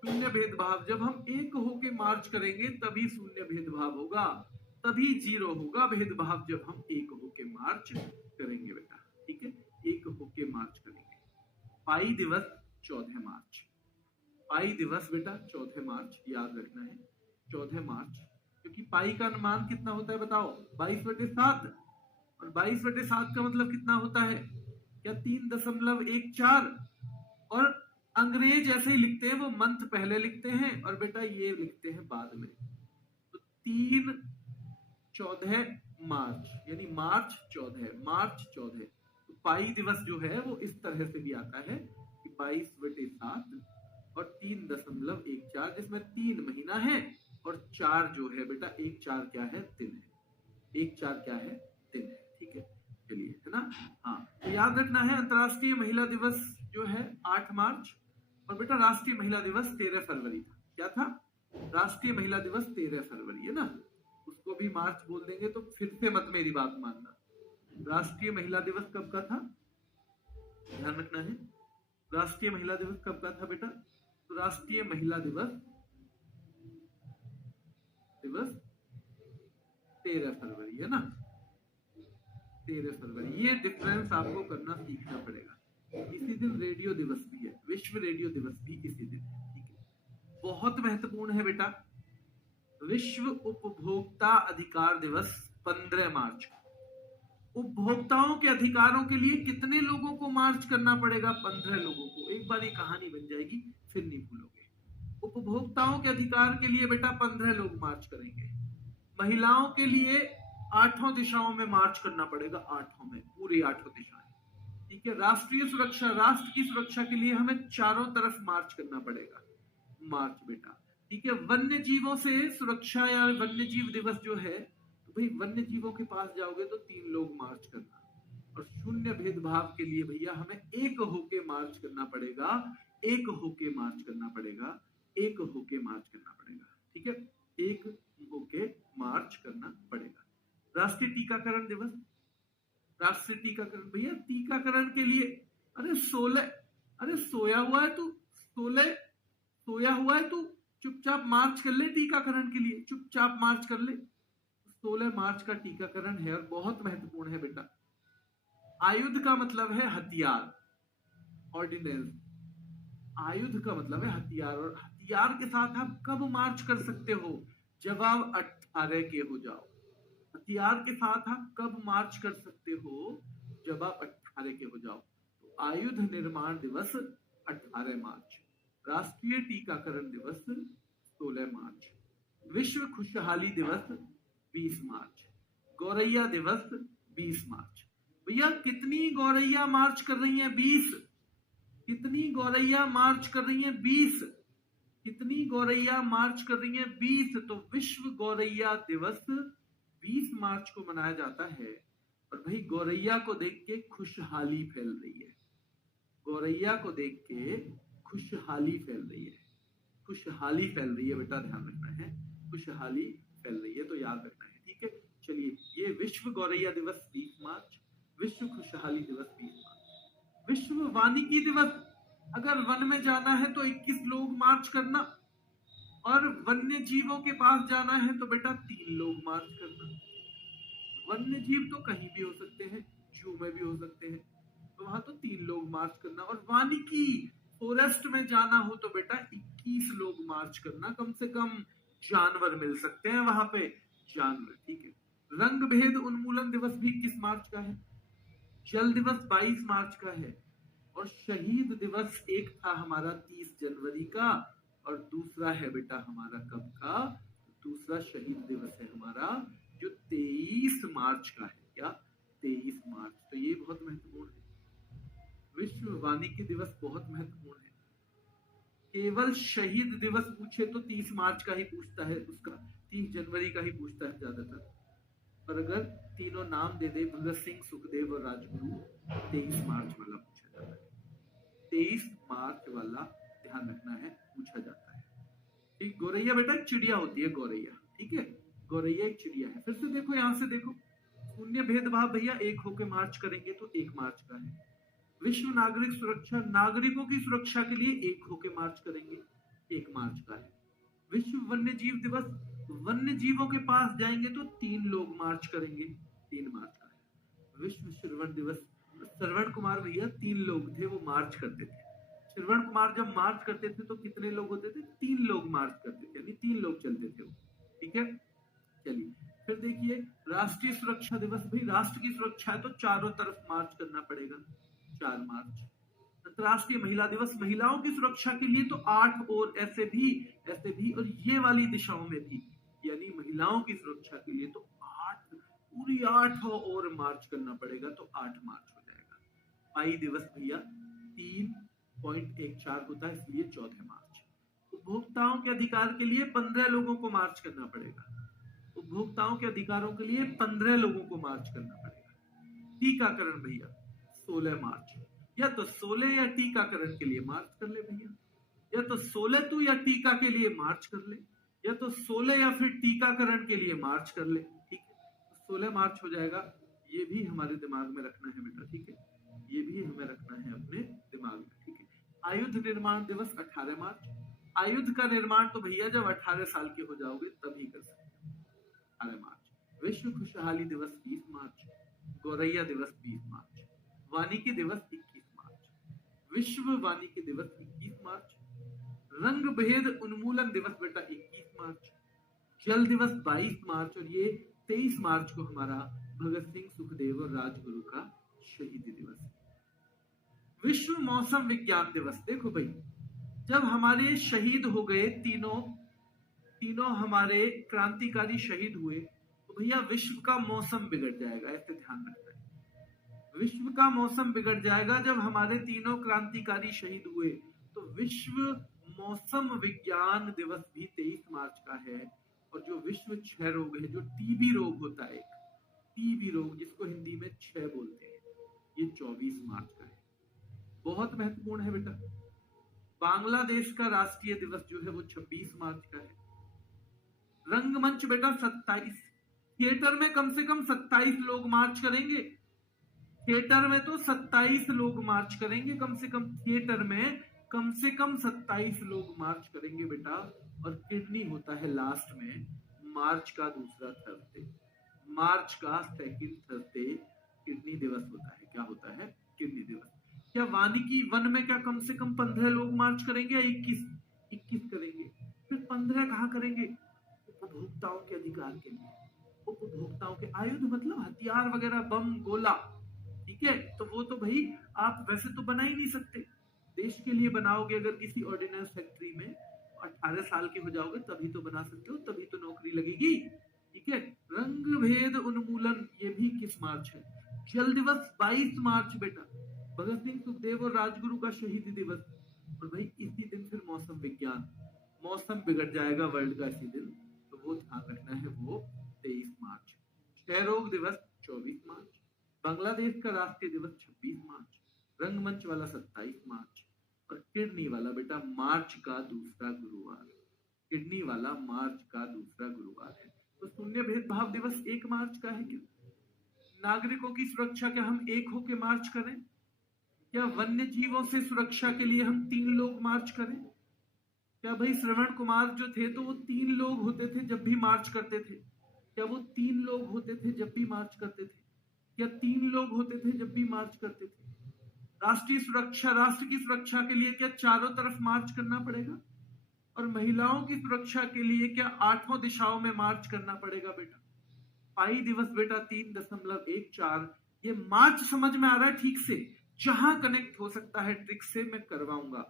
शून्य भेदभाव, जब हम एक होके मार्च करेंगे तभी शून्य भेदभाव होगा, तभी जीरो होगा भेदभाव, जब हम एक होके मार्च करेंगे बेटा। ठीक है, एक होके मार्च करेंगे। पाई दिवस 14 मार्च, पाई दिवस बेटा 14 मार्च, याद रखना है 14 मार्च, क्योंकि पाई का अनुमान कितना होता है बताओ? 22/7, और 22/7 का मतलब कितना होता है? क्या 3.14? और अंग्रेज ऐसे ही लिखते हैं, वो मंथ पहले लिखते हैं और बेटा ये लिखते हैं बाद में। तो 3/14 मार्च, यानी मार्च 14, मार्च 14। तो पाई दिवस जो है वो इस तरह से भी आता है कि 22/7 और 3.14, जिसमें 3 महीना है और 4 जो है बेटा, 1/4 क्या है? दिन है, 1/4 क्या है? दिन है। ठीक है, चलिए, है ना। हाँ, तो याद रखना है अंतर्राष्ट्रीय महिला दिवस जो है 8 मार्च, और बेटा राष्ट्रीय महिला दिवस 13 फरवरी था। क्या था? राष्ट्रीय महिला दिवस 13 फरवरी है ना, उसको भी मार्च बोल देंगे तो फिर से मत मेरी बात मानना। राष्ट्रीय महिला दिवस कब का था? ध्यान रखना है, राष्ट्रीय महिला दिवस कब का था बेटा? तो राष्ट्रीय महिला दिवस 13 फरवरी है ना। 13 फरवरी। ये डिफरेंस आपको करना सीखना पड़ेगा। इसी दिन रेडियो दिवस भी है, विश्व रेडियो दिवस भी इसी दिन है, ठीक है। बहुत महत्वपूर्ण है बेटा, विश्व उपभोक्ता अधिकार दिवस 15 मार्च को। उपभोक्ताओं के अधिकारों के लिए कितने लोगों को मार्च करना पड़ेगा? 15 लोगों को। एक बार ये कहानी बन जाएगी, फिर नहीं भूलोगे। उपभोक्ताओं के अधिकार के लिए बेटा 15 लोग मार्च करेंगे। महिलाओं के लिए 8 दिशाओं में मार्च करना पड़ेगा, 8 में, पूरी 8 दिशाएं, ठीक है। राष्ट्रीय सुरक्षा, राष्ट्र की सुरक्षा के लिए हमें चारों तरफ मार्च करना पड़ेगा, मार्च बेटा, ठीक है। वन्य जीवों से सुरक्षा या वन्य जीव दिवस जो है, तो भाई वन्य जीवों के पास जाओगे तो 3 लोग मार्च करना। और शून्य भेदभाव के लिए भैया हमें एक होके मार्च करना पड़ेगा, एक होके मार्च करना पड़ेगा, एक होके मार्च करना पड़ेगा, ठीक है, एक होके मार्च करना पड़ेगा। राष्ट्रीय टीकाकरण दिवस, राष्ट्रीय टीकाकरण भैया टीकाकरण के लिए, अरे 16, अरे सोया हुआ है तू, 16 सोया हुआ है तू, चुपचाप मार्च कर ले टीकाकरण के लिए, चुपचाप मार्च कर ले। 16 मार्च का टीकाकरण है और बहुत महत्वपूर्ण है बेटा। आयुध का मतलब है हथियार, ऑर्डिनेंस। आयुध का मतलब है हथियार, और हथियार के साथ आप कब मार्च कर सकते हो? जब आप 18 के हो जाओ। हथियार के साथ आप कब मार्च कर सकते हो? जब आप 18 के हो जाओ। तो आयुध निर्माण दिवस 18 मार्च, राष्ट्रीय टीकाकरण दिवस 16 मार्च, विश्व खुशहाली दिवस 20 मार्च, गौरैया दिवस 20 मार्च। भैया कितनी गौरैया मार्च कर रही हैं? 20। कितनी गौरैया मार्च कर रही हैं? 20। कितनी गौरैया मार्च कर रही हैं? 20। तो विश्व गौरैया दिवस 20 मार्च को मनाया जाता है। और भाई गौरैया को देख के खुशहाली फैल रही है, गौरैया को देख के खुशहाली फैल रही है, खुशहाली फैल रही है बेटा, ध्यान रखना है, खुशहाली फैल रही है, तो याद रखना है, ठीक है। चलिए, ये विश्व गौरैया दिवस 20 मार्च, विश्व खुशहाली दिवस 20 मार्च। विश्व वानिकी दिवस, अगर वन में जाना है तो 21 लोग मार्च करना, और वन्य जीवों के पास जाना है तो बेटा 3 लोग मार्च करना। वन्य जीव तो कहीं भी हो सकते हैं, जू में भी हो सकते हैं, तो वहां तो 3 लोग मार्च करना। और वानिकी फॉरेस्ट में जाना हो तो बेटा 21 लोग मार्च करना, कम से कम जानवर मिल सकते हैं वहां पे, जानवर, ठीक है। रंग भेद उन्मूलन दिवस भी किस मार्च का है? जल दिवस 22 मार्च का है। और शहीद दिवस एक था हमारा 30 जनवरी का, और दूसरा है बेटा हमारा कब का? दूसरा शहीद दिवस है हमारा जो 23 मार्च का है। क्या? 23 मार्च। तो ये बहुत महत्वपूर्ण है। विश्व वानिकी दिवस बहुत महत्वपूर्ण है। केवल शहीद दिवस पूछे तो 30 मार्च का ही पूछता है, उसका 30 जनवरी का ही पूछता है ज्यादातर। पर अगर तीनों नाम दे दे, भगत सिंह, सुखदेव और राजगुरु, 23 मार्च वाला पूछा जाता है, 23 मार्च वाला ध्यान रखना है, पूछा जाता है, ठीक। गौरैया बेटा एक चिड़िया होती है, गौरैया, ठीक है, गौरैया एक चिड़िया है। फिर से देखो, यहां से देखो, शून्य भेदभाव भैया एक होके मार्च करेंगे तो 1 मार्च का है। विश्व नागरिक सुरक्षा, नागरिकों की सुरक्षा के लिए 1 होके मार्च करेंगे, 1 मार्च का है। विश्व वन्य जीव दिवस, वन्य जीवों के पास जाएंगे तो 3 लोग मार्च करेंगे, 3 मार्च का है। विश्व श्रवण दिवस, श्रवण कुमार भैया 3 लोग थे, वो मार्च करते थे। श्रवण कुमार जब मार्च करते थे तो कितने लोग होते थे? 3 लोग मार्च करते थे, यानी 3 लोग चलते थे वो, ठीक है। चलिए, फिर देखिए राष्ट्रीय सुरक्षा दिवस, भाई राष्ट्र की सुरक्षा है तो चारों तरफ मार्च करना पड़ेगा, 4 मार्च। अंतरराष्ट्रीय महिला दिवस, महिलाओं की सुरक्षा के लिए तो 8 और ऐसे भी और ये वाली दिशाओं में भी, यानी महिलाओं की सुरक्षा के लिए तो 8, पूरी 8 और मार्च करना पड़ेगा, तो 8 मार्च हो जाएगा। पाई दिवस भैया 3.14 होता है, इसलिए 14 मार्च। उपभोक्ताओं के अधिकार के लिए 15 लोगों को मार्च करना पड़ेगा, उपभोक्ताओं के अधिकारों के लिए 15 लोगों को मार्च करना पड़ेगा। टीकाकरण भैया 16 मार्च, या तो 16 या टीकाकरण के लिए मार्च कर ले भैया, या तो 16 तू या टीका के लिए मार्च कर ले, या तो 16 या फिर टीकाकरण के लिए मार्च कर ले, ठीक है। 16 मार्च हो जाएगा, ये भी हमारे दिमाग में रखना है बेटा, ठीक है, ये भी हमें रखना है अपने दिमाग में, ठीक है। आयुध निर्माण दिवस 18 मार्च, आयुध का निर्माण तो भैया जब 18 साल के हो जाओगे तभी कर सकते हैं, 18 मार्च। विश्व खुशहाली दिवस 20 मार्च, गौरैया दिवस 20 मार्च, वानिकी दिवस 21 मार्च, विश्व वानिकी दिवस 21 मार्च, रंग भेद उन्मूलन दिवस बेटा 21 मार्च, जल दिवस 22 मार्च और ये 23 मार्च को हमारा भगत सिंह, सुखदेव और राजगुरु का शहीदी दिवस है। विश्व मौसम विज्ञान दिवस, देखो भाई, जब हमारे शहीद हो गए तीनों हमारे क्रांतिकारी शहीद हुए तो भैया विश्व का मौसम बिगड़ जाएगा, ऐसे ध्यान रखना है। विश्व का मौसम बिगड़ जाएगा जब हमारे तीनों क्रांतिकारी शहीद हुए। तो विश्व मौसम विज्ञान दिवस भी 23 मार्च का है। और जो विश्व क्षय रोग है, जो टीबी रोग होता है, टीबी रोग जिसको हिंदी में क्षय बोलते हैं, ये 24 मार्च का है। बहुत महत्वपूर्ण है बेटा। बांग्लादेश का राष्ट्रीय दिवस जो है वो 26 मार्च का है। रंगमंच बेटा 27, थिएटर में कम से कम 27 लोग मार्च करेंगे। थिएटर में तो 27 लोग मार्च करेंगे, कम से कम थिएटर में कम से कम 27 लोग मार्च करेंगे बेटा। और किडनी होता है लास्ट में मार्च का दूसरा थर्सडे, मार्च का सेकंड थर्सडे किडनी दिवस होता है। क्या होता है? किडनी दिवस। क्या वानिकी वन में क्या कम से कम 15 लोग मार्च करेंगे या 21 करेंगे? फिर 15 कहाँ करेंगे? उपभोक्ताओं के अधिकार के लिए, उपभोक्ताओं के आयुध मतलब हथियार वगैरह, बम गोला, ठीक है। तो वो तो भाई आप वैसे तो बना ही नहीं सकते, देश के लिए बनाओगे। अगर किसी ऑर्डिनेंस फैक्ट्री में 18 साल के हो जाओगे तभी तो बना सकते हो, तभी तो नौकरी लगेगी, ठीक है। रंग भेद उन्मूलन ये भी 21 मार्च है। जल दिवस 22 मार्च बेटा, भगत सिंह, सुखदेव और राजगुरु का शहीदी दिवस। और भाई इसी दिन फिर मौसम विज्ञान, मौसम बिगड़ जाएगा वर्ल्ड का इसी दिन, तो वो ध्यान रखना है, वो 23 मार्च। क्षय रोग दिवस 24 मार्च, बांग्लादेश का राष्ट्रीय दिवस 26 मार्च, रंगमंच वाला 27 मार्च और किडनी वाला बेटा मार्च का दूसरा गुरुवार। किडनी वाला मार्च का दूसरा गुरुवार है। तो शून्य भेदभाव दिवस 1 मार्च का है। क्या नागरिकों की सुरक्षा, क्या हम एक होके मार्च करें? क्या वन्य जीवों से सुरक्षा के लिए हम 3 लोग मार्च करें? क्या भाई श्रवण कुमार जो थे तो वो 3 लोग होते थे जब भी मार्च करते थे? क्या वो 3 लोग होते थे जब भी मार्च करते थे? क्या 3 लोग होते थे जब भी मार्च करते थे? राष्ट्रीय सुरक्षा, राष्ट्र की सुरक्षा के लिए क्या चारों तरफ मार्च करना पड़ेगा? और महिलाओं की सुरक्षा के लिए क्या 8 दिशाओं में मार्च करना पड़ेगा बेटा? पाई दिवस बेटा 3.14। ये मार्च समझ में आ रहा है ठीक से? जहां कनेक्ट हो सकता है ट्रिक से मैं करवाऊंगा,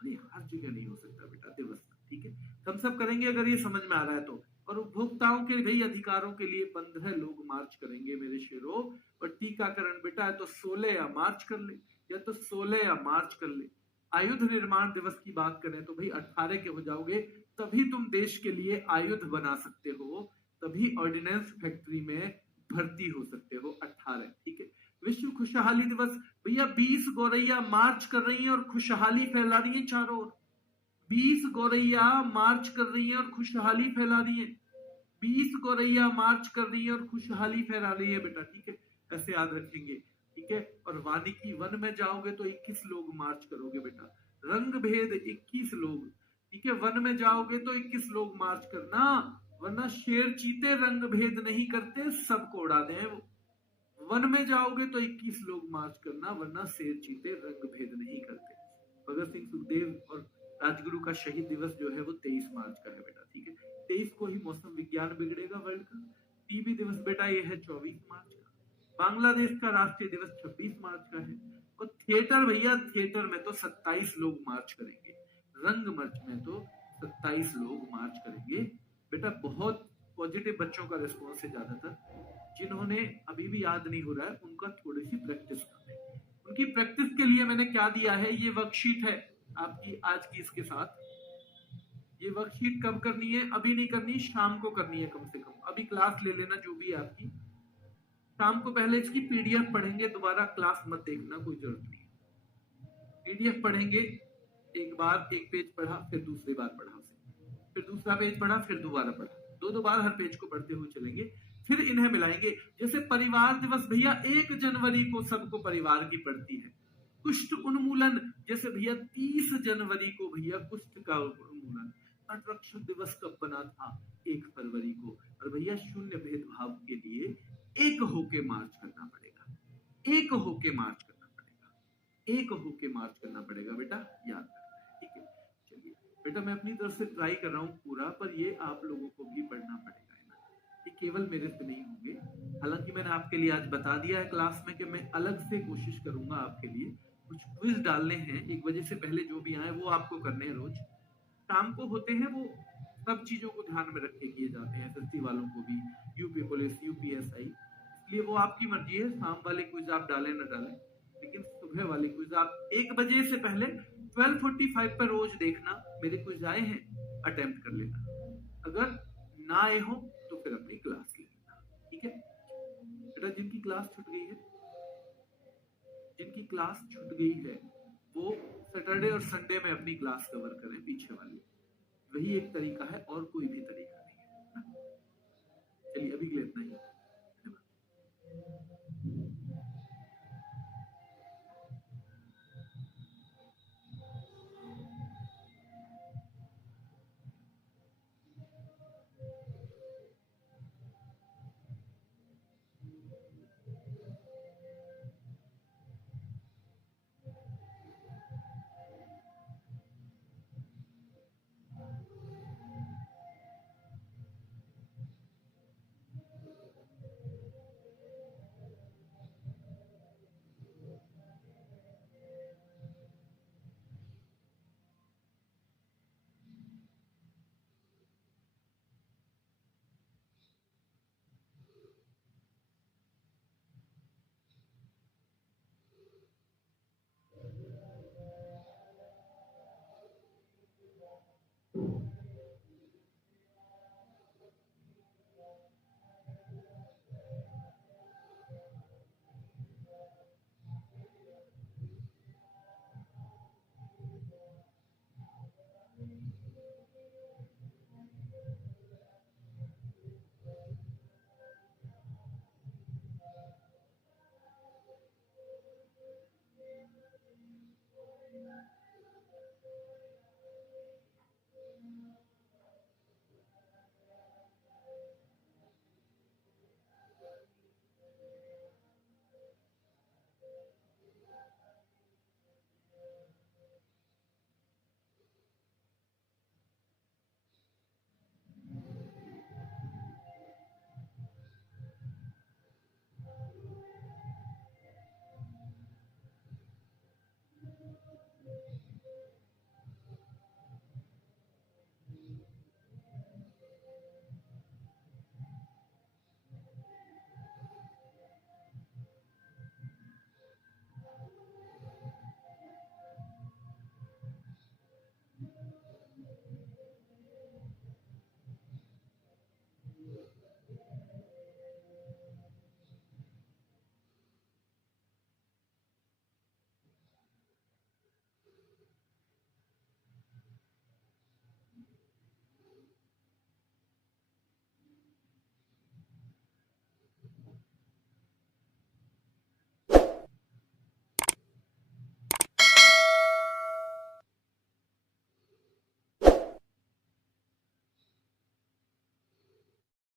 अरे हर जगह नहीं हो सकता बेटा दिवस, ठीक है। हम सब करेंगे अगर ये समझ में आ रहा है तो। और उपभोक्ताओं के भाई अधिकारों के लिए 15 लोग मार्च करेंगे मेरे शेरों। और टीकाकरण बेटा है तो 16 या मार्च कर ले, या तो 16 या मार्च कर ले। आयुध निर्माण दिवस की बात करें तो भाई 18 के हो जाओगे तभी तुम देश के लिए आयुध बना सकते हो, तभी ऑर्डिनेंस फैक्ट्री में भर्ती हो सकते हो। 18, ठीक है। विश्व खुशहाली दिवस भैया 20 गौरैया मार्च कर रही हैं और खुशहाली फैला रही है चारों ओर। 20 गौरैया मार्च कर रही है और खुशहाली फैला रही है। 20 गौरैया मार्च कर रही है और खुशहाली फैला रही है बेटा, ठीक है। ऐसे याद रखेंगे, ठीक है। और वानिकी वन में जाओगे तो 21 लोग मार्च करोगे बेटा। रंग भेद 21 लोग, ठीक है। वन में जाओगे तो 21 लोग मार्च करना, वरना शेर चीते रंग भेद नहीं करते, सबको उड़ा दें वो। वन में जाओगे तो 21 लोग मार्च करना, वरना शेर चीते रंग भेद नहीं करते। भगत सिंह, सुखदेव और राजगुरु का शहीद दिवस जो है वो 23 मार्च का है बेटा, ठीक है। 23 को ही मौसम विज्ञान बिगड़ेगा वर्ल्ड का। टीबी दिवस बेटा ये है 24 मार्च का। बांग्लादेश का राष्ट्रीय दिवस 26 मार्च का है। और थिएटर भैया, थिएटर में तो 27 लोग मार्च करेंगे, रंगमंच में तो 27 लोग मार्च करेंगे बेटा। बहुत पॉजिटिव बच्चों का रिस्पॉन्स है ज्यादातर। जिन्होंने अभी भी याद नहीं हो रहा है उनका थोड़ी सी प्रैक्टिस करनी है। उनकी प्रैक्टिस के लिए मैंने क्या दिया है, ये वर्कशीट है आपकी आज की, इसके साथ। ये वर्कशीट कब करनी है? अभी नहीं करनी, शाम को करनी है कम से कम। अभी क्लास ले लेना जो भी है आपकी, शाम को पहले इसकी पीडीएफ पढ़ेंगे, दोबारा क्लास मत देखना, कोई जरूरत नहीं। पीडीएफ पढ़ेंगे, एक बार एक पेज पढ़ा, फिर दूसरी बार पढ़ा उसे, फिर दूसरा पेज पढ़ा, फिर दोबारा पढ़ा, 2 बार हर पेज को पढ़ते हुए चलेंगे, फिर इन्हें मिलाएंगे। जैसे परिवार दिवस भैया 1 जनवरी को सबको परिवार की पड़ती है। कुष्ठ उन्मूलन जैसे भैया 30 जनवरी को भैया कुष्ठ का उन्मूलन। तटरक्षक दिवस कब बना था? 1 फरवरी को। और भैया शून्य भेदभाव के लिए एक होके मार्च करना पड़ेगा, एक होके मार्च करना पड़ेगा, एक होके मार्च करना पड़ेगा बेटा, याद रखना है, ठीक है। चलिए बेटा, मैं अपनी तरफ से ट्राई कर रहा हूँ पूरा, पर ये आप लोगों को भी पढ़ना पड़ेगा, है ना, ये केवल मेरे से नहीं होंगे। हालांकि मैंने आपके लिए आज बता दिया है क्लास में कि मैं अलग से कोशिश करूंगा आपके लिए, कुछ क्विज डालने हैं 1 बजे से पहले, जो भी आए वो आपको करने हैं रोज शाम को होते हैं, वो सब चीजों को ध्यान में रख के किए जाते हैं, एसएससी वालों को भी, यूपी पुलिस, यूपीएसआई, इसलिए वो आपकी मर्जी है, शाम वाले क्विज आप डालें ना डालें, लेकिन सुबह वाले क्विज आप 1 बजे से पहले 12:45 पर रोज देखना, मेरे क्विज आए हैं, अटेम्प्ट कर लेना, अगर ना आए हो तो फिर अपनी क्लास ले लेना, ठीक है बेटा। जिनकी क्लास छूट गई है, जिनकी क्लास छूट गई है, वो सैटरडे और संडे में अपनी क्लास कवर करें, पीछे वाली, वही एक तरीका है, और कोई भी तरीका नहीं है। चलिए अभी के लिए इतना ही।